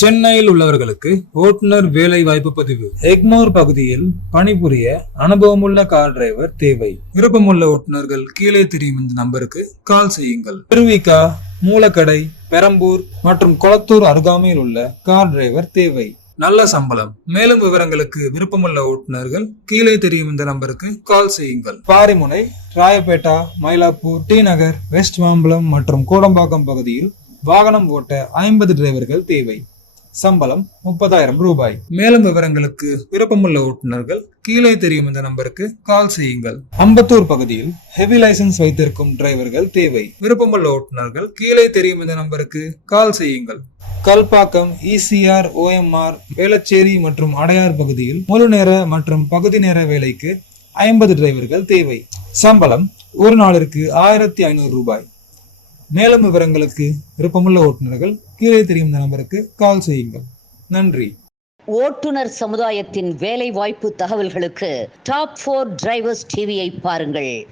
சென்னையில் உள்ளவர்களுக்கு ஓட்டுநர் வேலை வாய்ப்பு பதிவு. எக்மோர் பகுதியில் பணிபுரிய அனுபவமுள்ள கார் டிரைவர் தேவை. விருப்பமுள்ள ஓட்டுநர்கள் கீழே தெரியும் இந்த நம்பருக்கு கால் செய்யுங்கள். திருவிக்கா மூலக்கடை பெரம்பூர் மற்றும் கொளத்தூர் அருகாமையில் உள்ள கார் டிரைவர் தேவை. நல்ல சம்பளம். மேலும் விவரங்களுக்கு விருப்பமுள்ள ஓட்டுநர்கள் கீழே தெரியும் இந்த நம்பருக்கு கால் செய்யுங்கள். பாரிமுனை ராயப்பேட்டா மயிலாப்பூர் டி நகர் வெஸ்ட் மாம்பலம் மற்றும் கோடம்பாக்கம் பகுதியில் வாகனம் ஓட்ட ஐம்பது டிரைவர்கள் தேவை. சம்பளம் முப்பதாயிரம் ரூபாய். மேலும் விவரங்களுக்கு விருப்பமுள்ள ஓட்டுநர்கள் கீழே தெரியும் இந்த நம்பருக்கு கால் செய்யுங்கள். அம்பத்தூர் பகுதியில் ஹெவி லைசென்ஸ் வைத்திருக்கும் டிரைவர்கள் தேவை. விருப்பமுள்ள ஓட்டுநர்கள் கீழே தெரியும் இந்த நம்பருக்கு கால் செய்யுங்கள். கல்பாக்கம் இசிஆர் ஓஎம்ஆர் வேளச்சேரி மற்றும் அடையார் பகுதியில் முழு நேர மற்றும் பகுதி நேர வேலைக்கு ஐம்பது டிரைவர்கள் தேவை. சம்பளம் ஒரு நாளிற்கு ஆயிரத்தி ஐநூறு ரூபாய். மேலும் விவரங்களுக்கு விருப்பமுள்ள ஓட்டுநர்கள் கீழே தெரியும் இந்த நம்பருக்கு கால் செய்யுங்கள். நன்றி. ஓட்டுநர் சமுதாயத்தின் வேலை வாய்ப்பு தகவல்களுக்கு டாப் ஃபோர் டிரைவர்ஸ் டிவியை பாருங்கள்.